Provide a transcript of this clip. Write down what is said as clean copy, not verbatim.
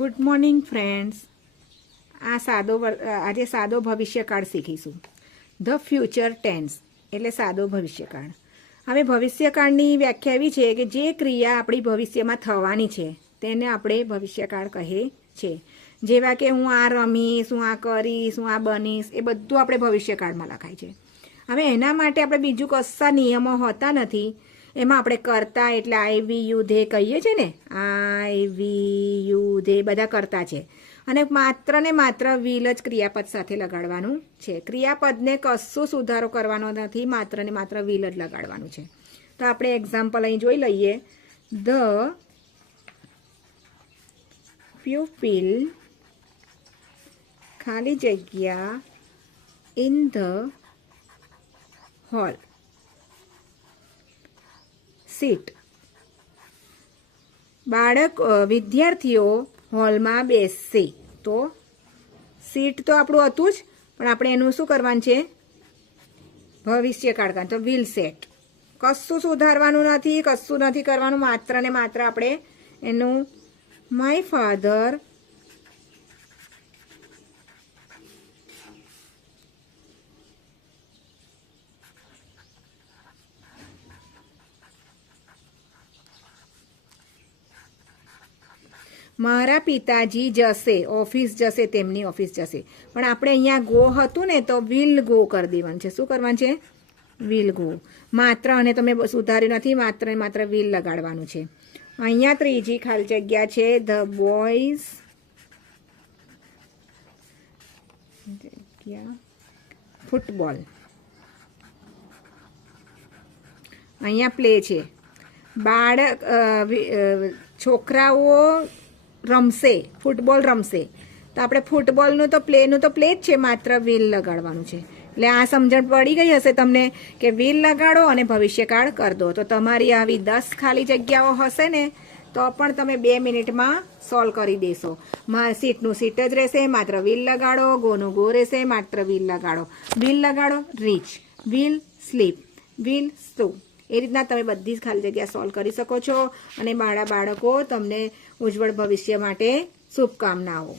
Good morning friends. આજે સાદો ભવિષ્યકાળ શીખીશું. ધ ફ્યુચર ટેન્સ એટલે સાદો ભવિષ્યકાળ. હવે ભવિષ્યકાળની વ્યાખ્યા એવી છે કે જે ક્રિયા આપણી ભવિષ્યમાં થવાની છે તેને આપણે ભવિષ્યકાળ કહે છે. જેવા કે હું આ રમીશ, હું આ કરીશ, હું આ બનીશ, એ બધું આપણે ભવિષ્યકાળમાં લખાય છે. હવે એના માટે આપણે બીજું કશા નિયમો હોતા નથી. એમાં આપણે કરતા એટલે આઈ વી યુ ધે કહીએ છીએ ને, આઈ વી યુ ધે બધા કરતા છે. અને માત્ર ને માત્ર વિલ જ ક્રિયાપદ સાથે લગાડવાનું છે. ક્રિયાપદને કશું સુધારો કરવાનો નથી, માત્ર ને માત્ર વિલ જ લગાડવાનું છે. તો આપણે એક્ઝામ્પલ અહીં જોઈ લઈએ. ધ પ્યુપિલ ખાલી જગ્યા ઇન ધ હોલ સીટ. વિદ્યાર્થીઓ હોલમાં બેસશે. તો સીટ તો આપણું હતું જ, પણ આપણે એનું શું કરવાનું છે? ભવિષ્યકાળ કરવાનું. તો વિલ સેટ. કશું સુધારવાનું નથી, કશું નથી કરવાનું, માત્ર ને માત્ર આપણે એનું માય ફાધર મારા પિતાજી જશે, ઓફિસ જશે, તેમની ઓફિસ જશે. પણ આપણે અહીંયા ગો હતું ને તો વિલ ગો કરી દેવાનું છે. શું કરવાનું છે? Will go. માત્ર અને તમે સુધાર્યું નથી, માત્ર ને માત્ર વિલ લગાડવાનું છે. અહીંયા ત્રીજી ખાલી જગ્યા છે. The boys football. અહીંયા પ્લે છે. છોકરાઓ રમશે, ફૂટબોલ રમશે. તો આપણે ફૂટબોલનું તો પ્લેનું તો પ્લે જ છે, માત્ર વિલ લગાડવાનું છે. એટલે આ સમજણ પડી ગઈ હશે તમને કે વિલ લગાડો અને ભવિષ્યકાળ કરી દો. તો તમારી આવી 10 ખાલી જગ્યાઓ હશે ને તો પણ તમે 2 મિનિટમાં સોલ્વ કરી દેશો. સીટનું સીટ જ રહેશે, માત્ર વિલ લગાડો. ગોનું ગો રહેશે, માત્ર વિલ લગાડો. વિલ લગાડો, રીચ. Will slip, will સ્ટો. એ રીતના તમે બધી જ ખાલી જગ્યા સોલ્વ કરી શકો છો. અને બાળકો તમને ઉજ્જવળ ભવિષ્ય માટે શુભકામનાઓ.